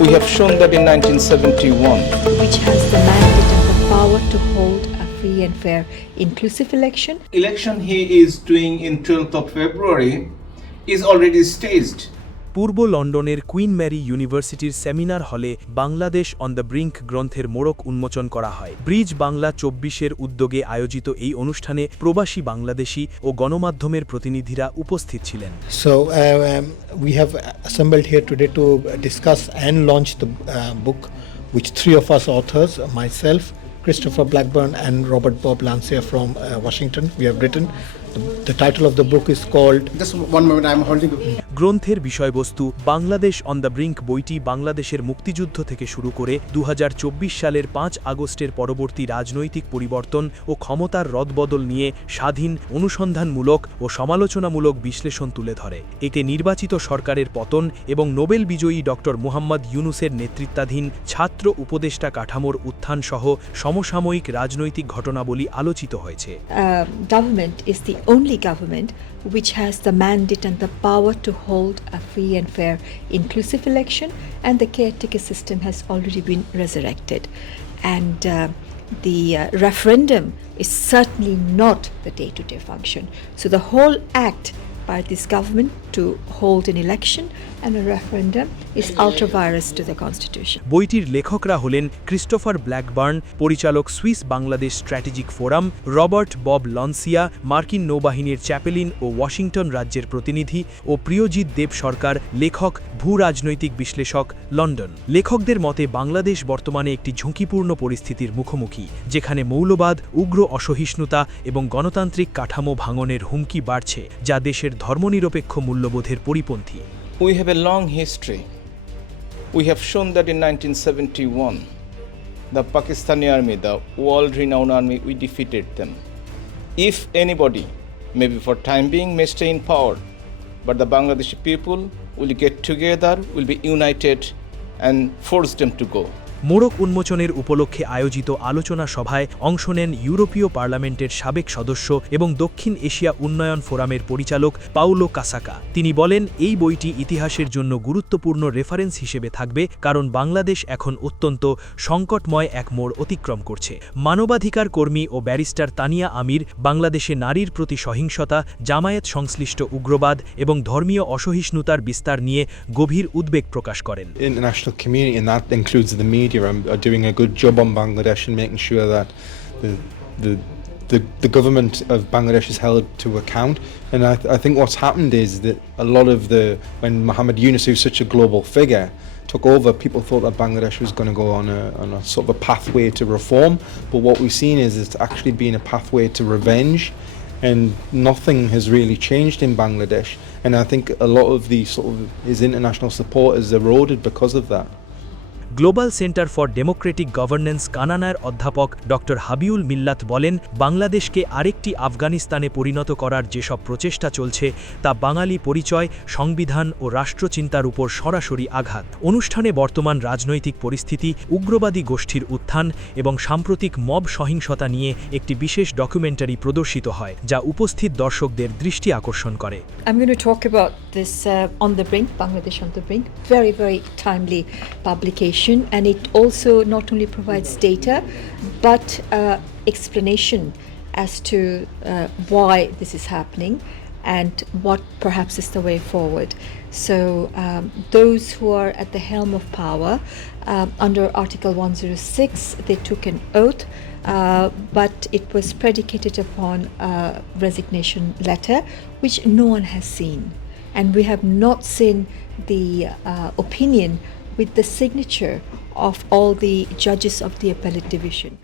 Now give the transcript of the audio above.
We have shown that in 1971. which has the mandate and the power to hold a free and fair, inclusive election Election he is doing in 12th of February is already staged. পূর্ব লন্ডনের queen Mary ইউনিভার্সিটির seminar হলে Bangladesh on the brink গ্রন্থের মোড়ক উন্মোচন করা হয় bridge Bangla চব্বিশের উদ্যোগে আয়োজিত এই অনুষ্ঠানে প্রবাসী বাংলাদেশি ও গণমাধ্যমের প্রতিনিধিরা উপস্থিত ছিলেন Christopher Blackburn and Robert Bob Lancia from uh, Washington. We have written The, the title of the book is called Just one moment, I'm holding. গ্রন্থের বিষয়বস্তু বাংলাদেশ অন দ্য ব্রিঙ্ক বইটি বাংলাদেশের মুক্তিযুদ্ধ থেকে শুরু করে দু হাজার চব্বিশ সালের পাঁচ আগস্টের পরবর্তী রাজনৈতিক পরিবর্তন ও ক্ষমতার রদবদল নিয়ে স্বাধীন অনুসন্ধানমূলক ও সমালোচনামূলক বিশ্লেষণ তুলে ধরে এতে নির্বাচিত সরকারের পতন এবং নোবেল বিজয়ী ড মুহাম্মদ ইউনুসের নেতৃত্বাধীন ছাত্র উপদেষ্টা কাঠামোর উত্থান সহ সমসাময়িক রাজনৈতিক ঘটনাবলী আলোচিত হয়েছে uh, government is only government which has the mandate and the power to hold a free and fair, inclusive election, and the caretaker system has already been resurrected. And uh, the uh, referendum is certainly not the day to day function. So the whole act by this government to hold an election and a referendum is ultra virus to the constitution. বইটির লেখকরা হলেন Christopher Blackburn, পরিচালক Swiss Bangladesh Strategic Forum, Robert Bob লন্সিয়া, মার্কিন নৌবাহিনীর চ্যাপেলিন ও Washington রাজ্যের প্রতিনিধি ও প্রিয়জিৎ দেব সরকার, লেখক ভূ রাজনৈতিক বিশ্লেষক, লন্ডন লেখকদের মতে, বাংলাদেশ বর্তমানে একটি ঝুঁকিপূর্ণ পরিস্থিতির মুখোমুখি, যেখানে মৌলবাদ, উগ্র অসহিষ্ণুতা এবং গণতান্ত্রিক কাঠামো ভাঙনের হুমকি বাড়ছে, যা দেশের ধর্মনিরপেক্ষ মূল্যবোধের পরিপন্থী। We have a long history we have shown that in nineteen seventy one the Pakistani army the world renown army we defeated then if anybody may be for time being may stay in power but the Bangladeshi people will get together will be united and force them to go মোড়ক উন্মোচনের উপলক্ষে আয়োজিত আলোচনা সভায় অংশ নেন ইউরোপীয় পার্লামেন্টের সাবেক সদস্য এবং দক্ষিণ এশিয়া উন্নয়ন ফোরামের পরিচালক পাউলো কাসাকা। তিনি বলেন, এই বইটি ইতিহাসের জন্য গুরুত্বপূর্ণ রেফারেন্স হিসেবে থাকবে কারণ বাংলাদেশ এখন অত্যন্ত সংকটময় এক মোড় অতিক্রম করছে। মানবাধিকার কর্মী ও ব্যারিস্টার তানিয়া আমির, বাংলাদেশে নারীর প্রতি সহিংসতা, জামায়াত সংশ্লিষ্ট উগ্রবাদ এবং ধর্মীয় অসহিষ্ণুতার বিস্তার নিয়ে গভীর উদ্বেগ প্রকাশ করেন। Media, are, are doing a good job on Bangladesh and making sure that the the the, the government of Bangladesh is held to account. And I, th- I think what's happened is that a lot of the when Muhammad Yunus, who's such a global figure, took over, people thought that Bangladesh was going to go on a, on a sort of a pathway to reform. But what we've seen is it's actually been a pathway to revenge and nothing has really changed in Bangladesh. And I think a lot of the sort of his international support is eroded because of that. Global Center for Democratic Governance কানানার অধ্যাপক ড. হাবিউল মিল্লাত বলেন বাংলাদেশকে আরেকটি আফগানিস্তানে পরিণত করার যেসব প্রচেষ্টা চলছে তা বাঙালি পরিচয় সংবিধান ও রাষ্ট্রচিন্তার উপর সরাসরি আঘাত। অনুষ্ঠানে বর্তমান রাজনৈতিক পরিস্থিতি উগ্রবাদী গোষ্ঠীর উত্থান এবং সাম্প্রতিক মব সহিংসতা নিয়ে একটি বিশেষ ডকুমেন্টারি প্রদর্শিত হয় যা উপস্থিত দর্শকদের দৃষ্টি আকর্ষণ করে। This uh, On the Brink, Bangladesh on the Brink. Very, very timely publication, and it also not only provides data but uh, explanation as to uh, why this is happening and what perhaps is the way forward. So, um, those who are at the helm of power um, under Article 106, they took an oath. Uh, but it was predicated upon a resignation letter, which no one has seen. And we have not seen the uh, opinion with the signature of all the judges of the appellate division.